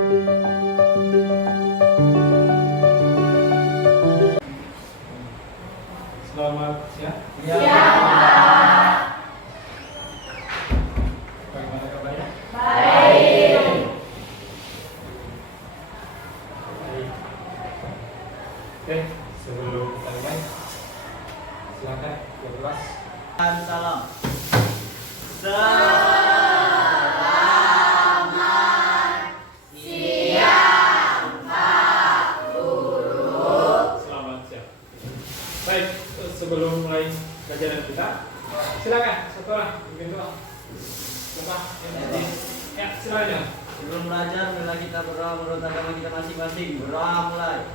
Selamat siang. Ya, Pak. Bagaimana kabarnya? Baik. Baik. Oke, sebelum kita mulai, silakan ketua kelas. Salam. Selamat siang. Baik, sebelum mulai pelajaran kita, silakan satu orang mungkin doang. Lepas ya, silakan. Sebelum belajar, marilah kita berdoa menurut agama kita masing-masing. Berdoa mulai.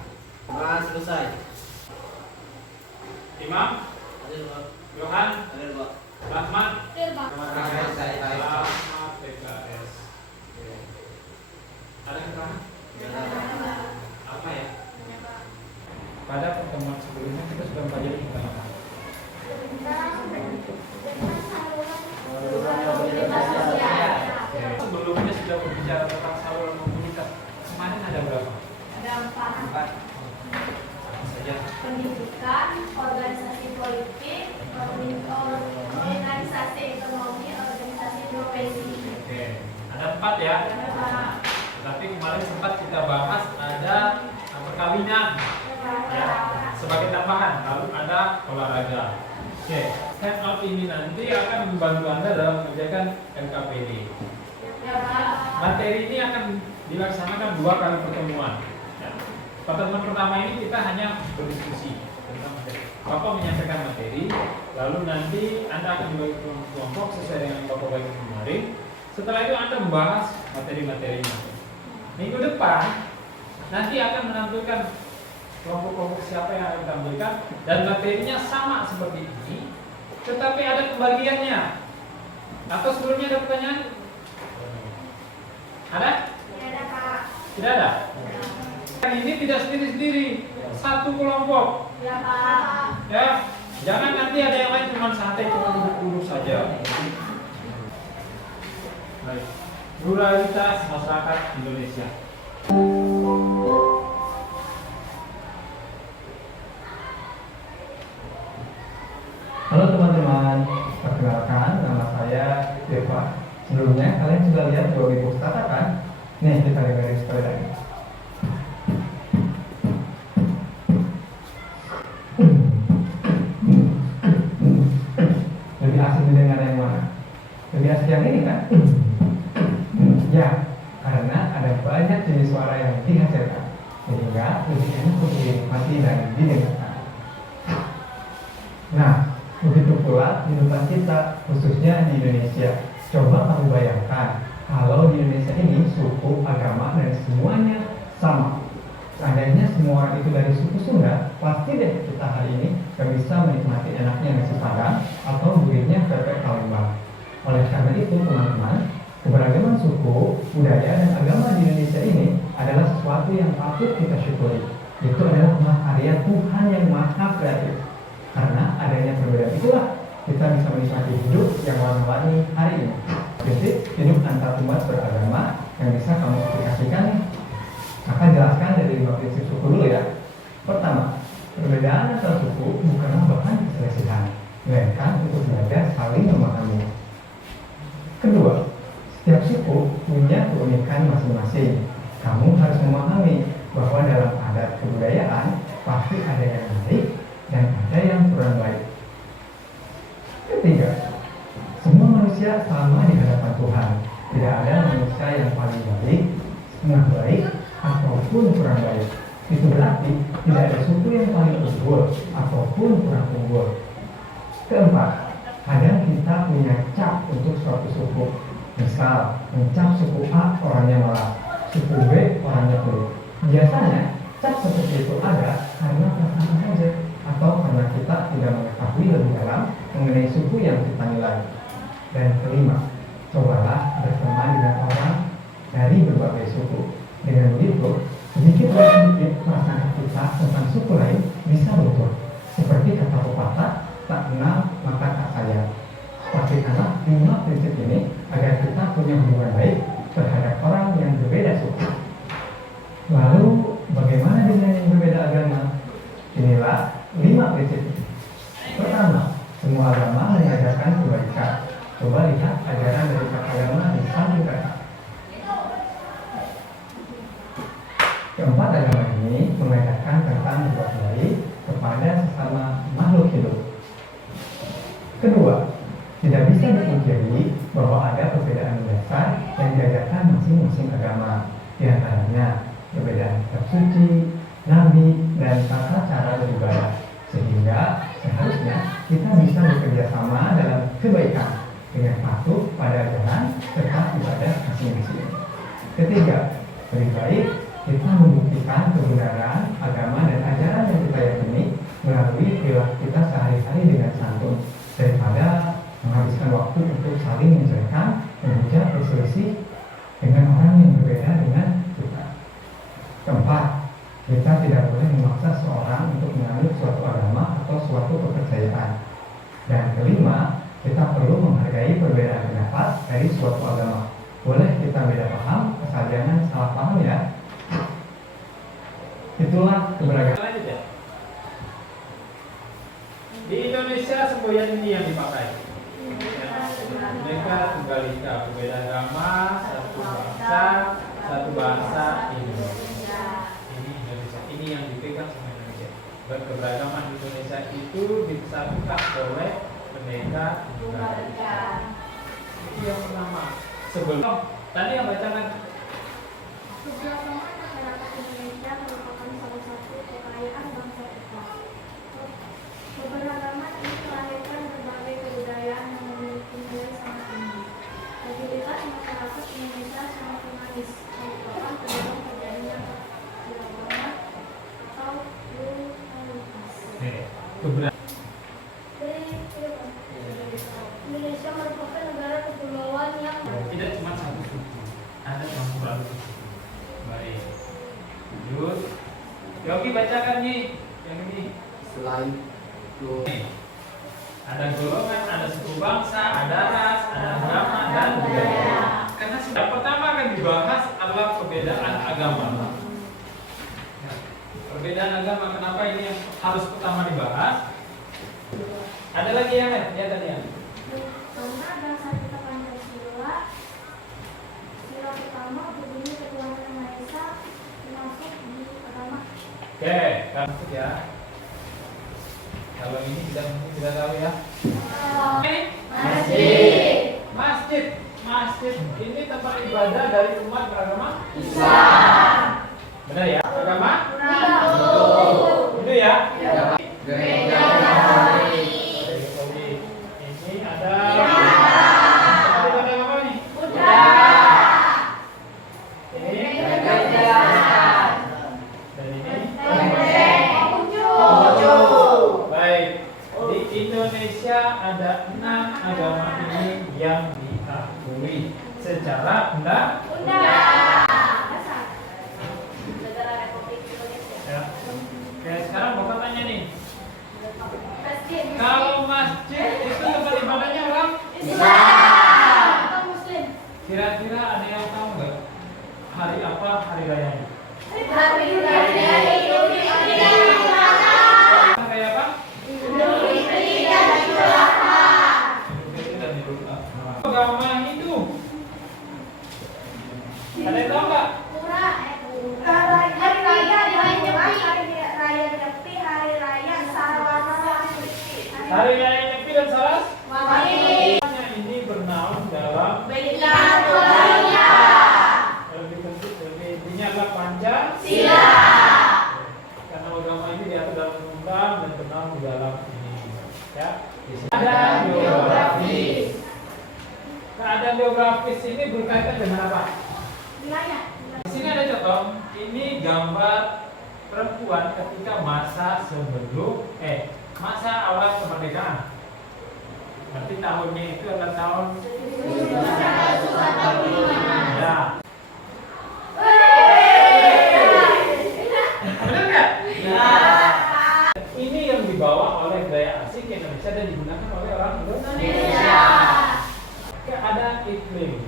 Doa selesai. Imam, Hadir, Pak. Yohan, Hadir, Pak. Rahmat, Selamat Rahmat PKS. Oke. Ada keterangan? Apa ya? Pada pertemuan sebelumnya kita sudah mempelajari tentang apa? Sebelumnya sudah berbicara tentang saluran komunitas. Kemarin ada berapa? Ada empat. Apa saja? Pendidikan, organisasi politik, organisasi ekonomi, organisasi profesi. Oke. Ada 4 ya. Tapi kemarin sempat kita bahas ada perkawinan ya, sebagai tambahan. Lalu ada olahraga. Oke. Stand out ini nanti akan membantu Anda dalam mengerjakan LKPD. Materi ini akan dilaksanakan 2 kali pertemuan. Ya. Pertemuan pertama ini kita hanya berdiskusi tentang materi. Bapak menyampaikan materi, lalu nanti Anda akan dibagi kelompok sesuai dengan Bapak bagi kemarin. Setelah itu Anda membahas materi-materinya. Minggu depan nanti akan menampilkan kelompok-kelompok siapa yang akan ditampilkan dan materinya sama seperti ini, tetapi ada pembagiannya. Atau sebelumnya ada pertanyaan? Ada? Tidak ada? Yang ini tidak sendiri-sendiri, satu kelompok. Ya, Pak. Ya, jangan nanti ada yang lain cuma santai, cuma duduk-duduk saja. Baik. Pluralitas masyarakat Indonesia. Halo teman-teman, perkenalkan nama saya Deva. Sebelumnya kalian sudah lihat Jogi Pustaka kan? Nih kita dengerin sepeda ini. Lebih asik didengar yang mana? Lebih asik yang ini kan? Ya, karena ada banyak jenis suara yang dihasilkan, sehingga lebih enak untuk dinikmati dan didengarkan. Nah, begitu pula kehidupan kita, khususnya di Indonesia. Coba kamu bayangkan, kalau di Indonesia ini suku, agama, dan semuanya sama. Seandainya semua orang itu dari suku Sunda, pasti deh kita hari ini gak bisa menikmati enaknya nasi padang atau gurihnya pepes Palembang. Oleh karena itu, teman-teman, keberagaman suku, budaya, dan agama di Indonesia ini adalah sesuatu yang patut kita syukuri. Itu adalah karya Tuhan yang maha kreatif. Karena adanya perbedaan itulah kita bisa menikmati hidup yang warna-warni hari ini. Prinsip hidup antar umat beragama yang bisa kamu aplikasikan nih. Akan jelaskan dari 5 prinsip suku dulu ya. Pertama, perbedaan antar suku bukanlah bahan perselisihan, melainkan untuk belajar saling memahami. Kedua, setiap suku punya keunikan masing-masing. Kamu harus memahami bahwa dalam adat kebudayaan pasti ada yang baik dan ada yang kurang baik. Ketiga, semua manusia sama di hadapan Tuhan. Tidak ada manusia yang paling baik, setengah baik, ataupun kurang baik. Itu berarti tidak ada suku yang paling unggul ataupun kurang unggul. Keempat, kadang kita punya cap untuk suatu suku. Misal, mencap suku A orangnya malas, suku B orangnya pelit. Biasanya, cap seperti itu ada karena perasaan saja, atau karena kita tidak mengetahui lebih dalam mengenai suku yang kita nilai. Dan kelima, cobalah berteman dengan orang dari berbagai suku. Dengan begitu, sedikit demi sedikit perasaan kita tentang suku lain bisa luntur. Seperti kata pepatah, tak kenal maka tak sayang. Pastikanlah 5 prinsip ini agar kita punya hubungan baik terhadap orang yang berbeda suku. Lalu bagaimana dengan yang berbeda agama? Inilah 5 prinsip. Pertama, semua agama mengajarkan kebaikan. Coba lihat ajaran dari agama di samping kanan. Keempat agama ini mengajarkan tentang berbuat baik kepada sesama makhluk hidup. Kedua, tidak bisa dipungkiri bahwa ada perbedaan mendasar yang diajarkan masing-masing agama. Di antaranya perbedaan kitab suci, nabi, dan tata cara beribadah. Sehingga seharusnya kita bisa bekerja sama dalam kebaikan dengan patuh pada ajaran serta ibadah masing-masing. Ketiga, lebih baik kita membuktikan kebenaran agama dan ajaran yang kita yakini melalui perilaku kita sehari-hari dengan santun daripada menghabiskan waktu untuk saling menjelekkan dan juga berselisih dengan orang yang berbeda dengan kita. Keempat, kita tidak boleh memaksa seorang untuk menganut suatu agama atau suatu kepercayaan. Dan kelima, kita perlu menghargai perbedaan pendapat dari suatu agama. Boleh kita beda paham, asal jangan salah paham ya. Itulah keberagaman. Lanjut ya. Di Indonesia semboyan ini yang dipakai. Mereka Tunggal Ika, berbeda agama, satu bahasa Indonesia. Ini Indonesia, ini yang dipegang sama Indonesia. Berkeberagaman Indonesia itu disatukan oleh Bhinneka Tunggal Ika. Itu yang pertama. Sebelum tadi yang bacakan Keberagaman masyarakat Indonesia merupakan salah satu kekayaan bangsa kita. Keberagaman ini melahirkan berbagai kebudayaan yang memiliki nilai sangat tinggi. Mobilitas masyarakat Indonesia sangat humanis, merupakan penyebab terjadinya keberagaman atau pluralitas. Indonesia merupakan negara kepulauan yang tidak cuma satu suku, ada campuran suku. Baik. Lanjut. Yogi bacakan nih yang ini. Selain itu Ada golongan, ada suku bangsa, ada ras, ada agama dan budaya. Karena sudah pertama akan dibahas adalah perbedaan agama. Ya. Perbedaan agama, kenapa ini yang harus pertama dibahas? Ada lagi yang lain? Ya tadi yang. karena dasar kita Pancasila, sila pertama berbunyi ketuhanan yang Maha Esa termasuk di agama. Oke, masuk ya. Kalau ini kita tahu ya. Masjid. Ini tempat ibadah dari umat beragama Islam. Benar ya? Agama? Itu ya? gereja Ini ada apa nih? Ini dan ini. Baik. Di Indonesia ada 6 agama ini yang diakui secara undang. Ya. Oke, sekarang Bapak tanya nih. Kalau masjid itu tempat ibadahnya orang Atau Muslim. kira-kira ada yang tahu nggak hari apa hari rayanya? Kayak apa? Idul Fitri dan Idul Adha. Agama Hindu. Ada yang tahu nggak? Hari Raya Nyepi dan Saras? Ini bernaung dalam lebih intinya adalah Pancasila. Karena agama ini diatur dalam undang dan bernaung di dalam ini. Ya. Di sini ada geografis. Keadaan geografis ini berkaitan dengan apa? Di sini ada contoh. Ini gambar perempuan ketika masa awal kemerdekaan. Berarti tahunnya itu adalah tahun 1945. Ya. Benar nggak? Ini yang dibawa oleh budaya asing ke Indonesia dan digunakan oleh orang Indonesia. Keadaan iklim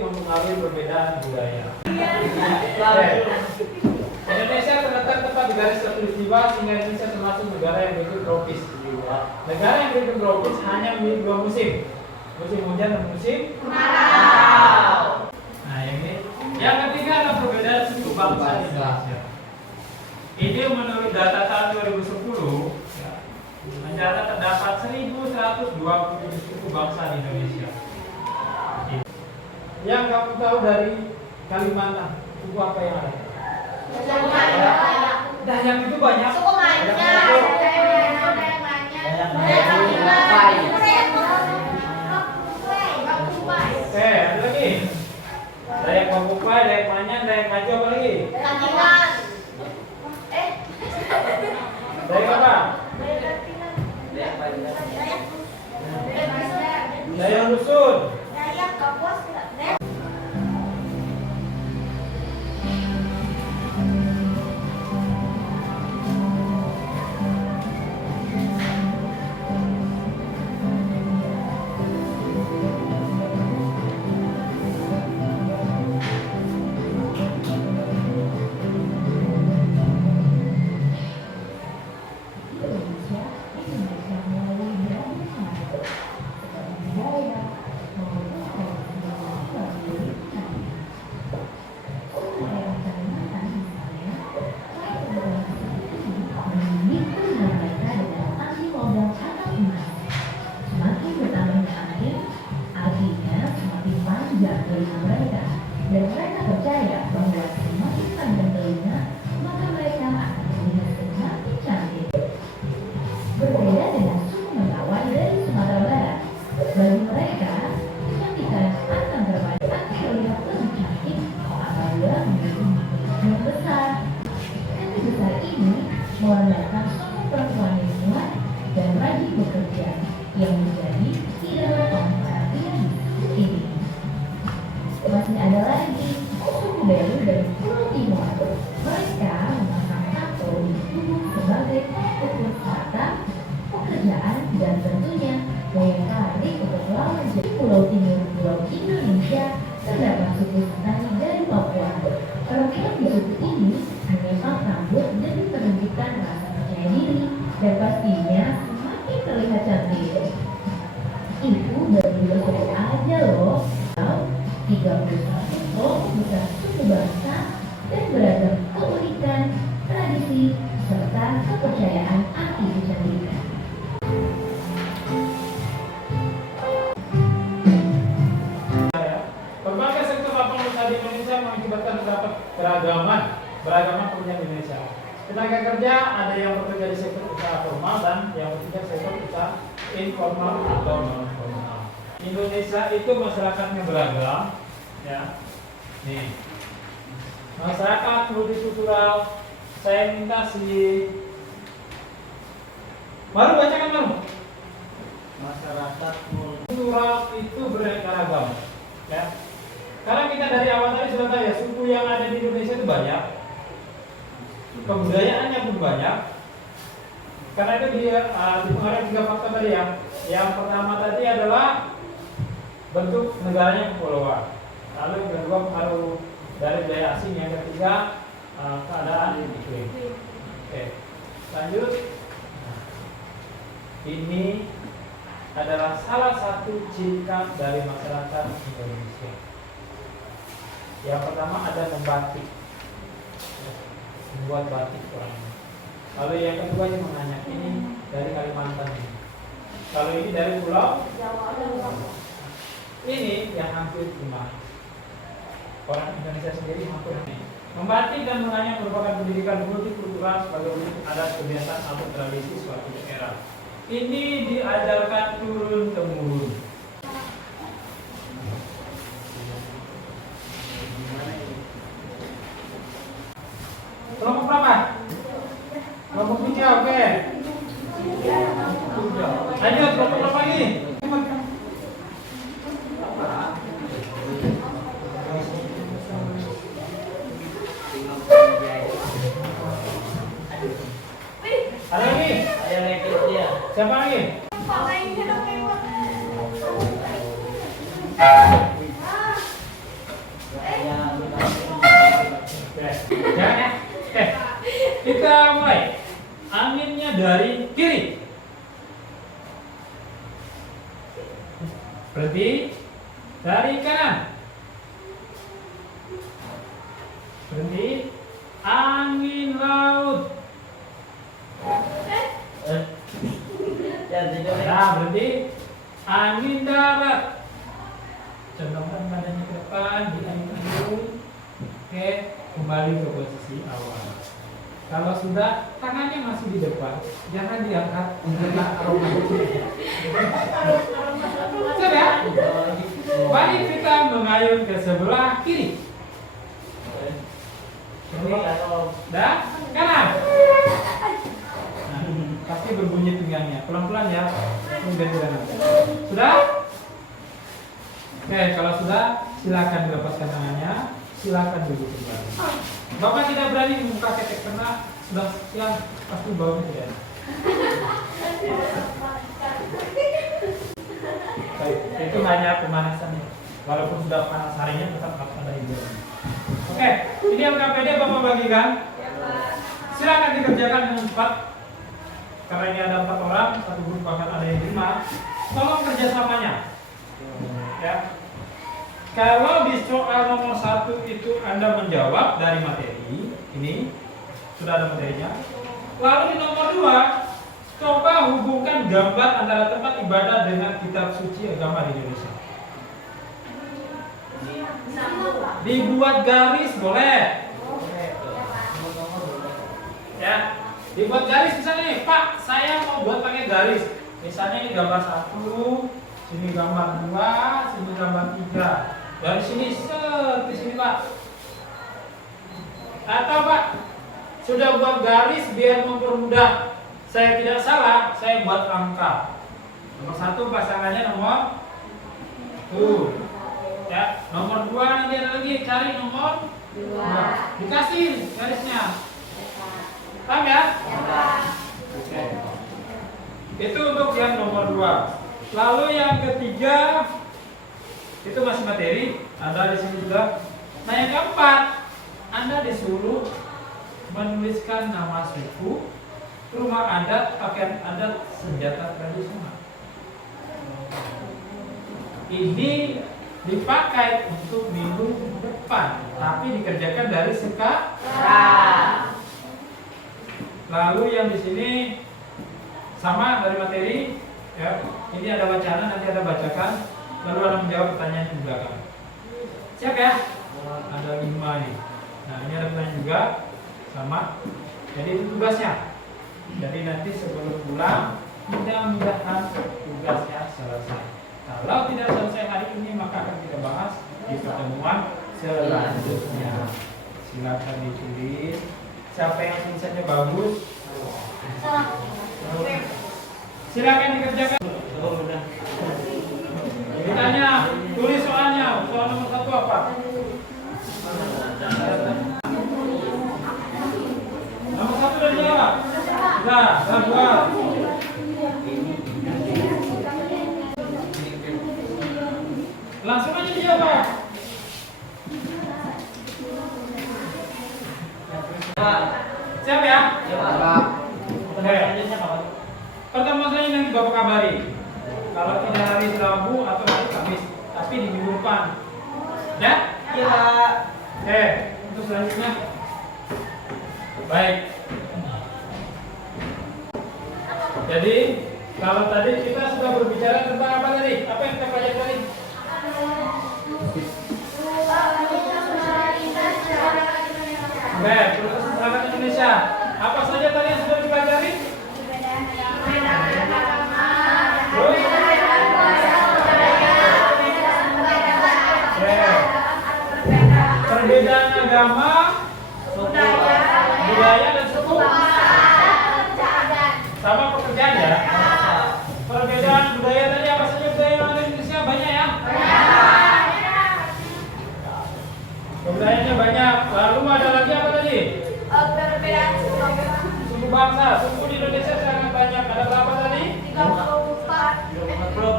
mempengaruhi perbedaan budaya. Oke. Indonesia terletak tepat di garis khatulistiwa sehingga Indonesia termasuk negara yang beriklim tropis. Negara yang beriklim tropis hanya memiliki dua musim, musim hujan dan musim kemarau. Nah ini. Yang ketiga adalah perbedaan suku bangsa di Indonesia. Ini menurut data tahun 2010, ya, mencatat terdapat 1.127 suku bangsa di Indonesia. Yang kamu tahu dari Kalimantan, suku apa yang ada? Dayak itu banyak. Suku Manyar, Oke, ada lagi. Dayak Bakupai, Dayak Manyar, Dayak Maju, apa lagi? Dayak apa? Dayak Dusun. Dan mereka percaya bahwa semakin panjang telinga, maka mereka akan terlihat semakin cantik. Berbeda dengan suku Mentawai dari Sumatera Barat, bagi mereka, kecantikan akan terlihat lebih cantik apabila memiliki mata yang besar. Mata besar ini melambangkan sosok perempuan yang kuat dan rajin bekerja, yang menjadi idola kaum para pria di suku ini. Masih ada lagi suku Belu dari Pulau Timur. Mereka memasang tato di tubuh sebagai ukur kata, pekerjaan, dan tentunya daya tarik untuk lawan di Pulau Timur Pulau Indonesia. Terdapat suku Sentani dari Papua. Perempuan di suku ini hanya pang rambut demi menunjukkan rasa percaya diri dan pastinya semakin terlihat cantik. Itu baru dua suku aja loh. 31 kelompok besar suku bangsa dan beragam keunikan, tradisi, serta kepercayaan anti kecantikan. Berbagai sektor lapangan usaha di Indonesia mengakibatkan terdapat keragaman pekerjaan di Indonesia. Tenaga kerja ada yang bekerja di sektor usaha formal dan yang bekerja sektor usaha informal atau non formal. Indonesia itu masyarakatnya beragam, ya. Nih, masyarakat multikultural. Saya minta si Maru bacakan Maru. Masyarakat Kultural itu beraneka ragam, ya. Karena kita dari awal tadi sudah tahu ya, suku yang ada di Indonesia itu banyak, kebudayaannya pun banyak. Karena itu dia dipengaruhi 3 faktor tadi ya. Yang pertama tadi adalah bentuk negaranya kepulauan. Lalu yang kedua pengaruh dari budaya asing. Yang ketiga keadaan iklim. Oke, lanjut. Ini adalah salah satu ciri khas dari masyarakat Indonesia. Yang pertama ada membatik, membuat batik orang. Lalu yang kedua yang menanyak, ini dari Kalimantan. Kalau ini dari Pulau Jawa. Ini yang hampir cuma orang Indonesia sendiri hampir ini. Membatik dan menanyak merupakan pendidikan multikultural sebagai wujud adat kebiasaan atau tradisi suatu daerah. Ini diajarkan turun temurun. Kelompok berapa? Kelompok 3, oke. Lanjut, kelompok berapa lagi? Ada lagi? Siapa lagi? Oke, jangan ya. Oke, kita mulai. Anginnya dari kiri. Berhenti. Dari kanan. Berhenti. Angin laut. Ya, tidak. Nah, berhenti. Angin darat. Condongkan badannya ke depan, di angin laut. Oke, kembali ke posisi awal. Kalau sudah tangannya masih di depan, jangan diangkat karena aroma. Sudah? Balik kita mengayun ke sebelah kiri. Dan kanan. Nah, pasti berbunyi pinggangnya. Pelan-pelan ya. Sudah? Oke, kalau sudah silakan dilepaskan tangannya. Silakan duduk kembali. Bapak tidak berani membuka ketek karena sudah siang, pasti baunya tidak enak. Baik, itu hanya pemanasannya. Walaupun sudah panas harinya tetap harus ada hiburan. Oke, ini LKPD Bapak bagikan. Silakan dikerjakan dengan cepat. Karena ini ada 4 orang, satu grup bahkan ada yang 5. Tolong kerjasamanya. Ya. Kalau di soal nomor 1 itu Anda menjawab dari materi, ini sudah ada materinya. Lalu di nomor 2, coba hubungkan gambar antara tempat ibadah dengan kitab suci agama di Indonesia. Dibuat garis boleh. Ya, dibuat garis misalnya nih, Pak, saya mau buat pakai garis. Misalnya ini gambar 1, sini gambar 2, sini gambar 3. Dari sini di sini Pak. Atau Pak, sudah buat garis biar mempermudah saya tidak salah, saya buat angka. Nomor 1 pasangannya nomor 1. Ya, nomor 2 nanti ada lagi, cari nomor 2. Dikasih garisnya. Paham ya? Ya, Pak. Oke. Itu untuk yang nomor 2. Lalu yang ketiga itu masih materi, Anda di sini juga. Nah, yang keempat, Anda disuruh menuliskan nama suku, rumah adat, pakaian adat, senjata tradisional. Ini dipakai untuk minggu depan, tapi dikerjakan dari sekarang. Lalu yang di sini sama dari materi, ya. Ini ada wacana, nanti ada bacakan. Lalu Anda menjawab pertanyaan di belakang. Siap ya? Ada 5 nih. Nah, ini ada pertanyaan juga sama. Jadi itu tugasnya. Jadi nanti sebelum pulang, mudah-mudahan tugasnya selesai. Kalau tidak selesai hari ini, maka akan kita bahas di pertemuan selanjutnya. Silakan ditulis. Siapa yang tulisannya bagus? Silakan dikerjakan. Ditanya, tulis soalnya. Soal nomor 1 apa? Nomor 1 udah jawab. Sudah, buat. Langsung aja dijawab. Siap ya? Oke. Pertemuan saya nanti Bapak kabari. Kalau tidak hari Rabu atau hari Kamis, tapi di minggu depan. Ya? Iya. Oke, untuk selanjutnya. Baik. Jadi, kalau tadi kita sudah berbicara tentang apa tadi? Apa yang kita pelajari tadi? Oke, proses masyarakat Indonesia. Apa saja tadi yang sudah dipelajari? Perbedaan agama, budaya dan suku, sama pekerjaan ya. Perbedaan budaya tadi apa saja budaya yang ada di Indonesia banyak ya? Kebudayaannya banyak. Lalu ada lagi apa tadi? Perbedaan Suku bangsa, suku di Indonesia sangat banyak. Ada berapa tadi?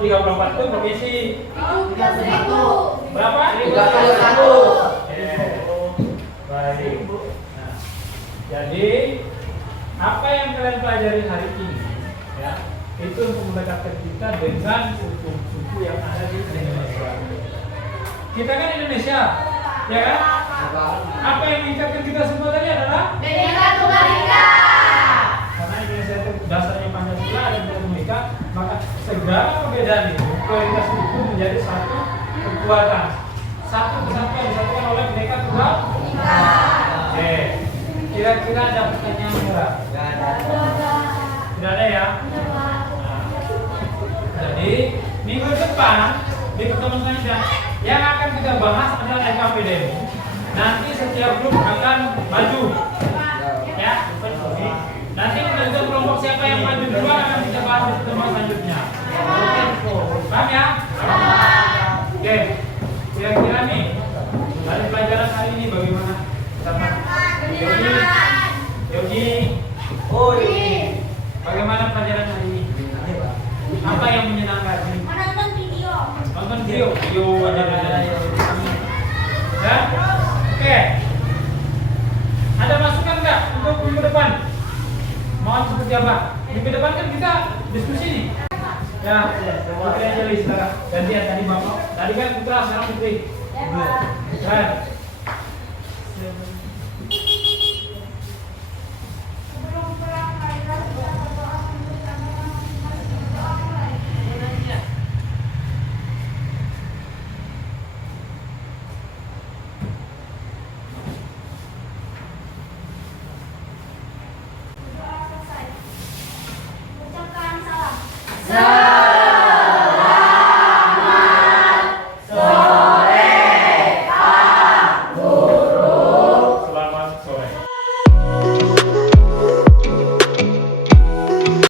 34 itu provinsi. Berapa? 31. Baik. Jadi apa yang kalian pelajari hari ini, ya, itu untuk mendekatkan kita dengan suku-suku yang ada di Indonesia. Kita kan Indonesia, ya kan? Apa yang mengikat kita semua tadi adalah Bhinneka Tunggal Ika. karena Indonesia itu dasarnya Pancasila dan Bhinneka, maka segala perbedaan itu, kualitas itu menjadi satu kekuatan, satu kesatuan disatukan oleh Bhinneka Tunggal Ika. Oke, kira-kira ada pertanyaan enggak? Tidak ada ya? Nah, jadi minggu depan di pertemuan selanjutnya yang akan kita bahas adalah LKPDM. Nanti setiap grup akan maju, ya. Nanti untuk kelompok siapa yang maju duluan akan kita bahas di pertemuan selanjutnya. Paham ya? Oke. Kira-kira nih dari pelajaran hari ini bagaimana? Yogi, bagaimana pelajaran hari ini? Apa yang menyenangkan? Menonton video. Nonton video aja. Ya? Oke. Ada masukan nggak untuk minggu depan? Mau seperti apa? Minggu depan kan kita diskusi nih. Ya, Putri aja Lis, gantian tadi Bapak. Tadi kan Putra, sekarang Putri. Ya, Pak. Kan?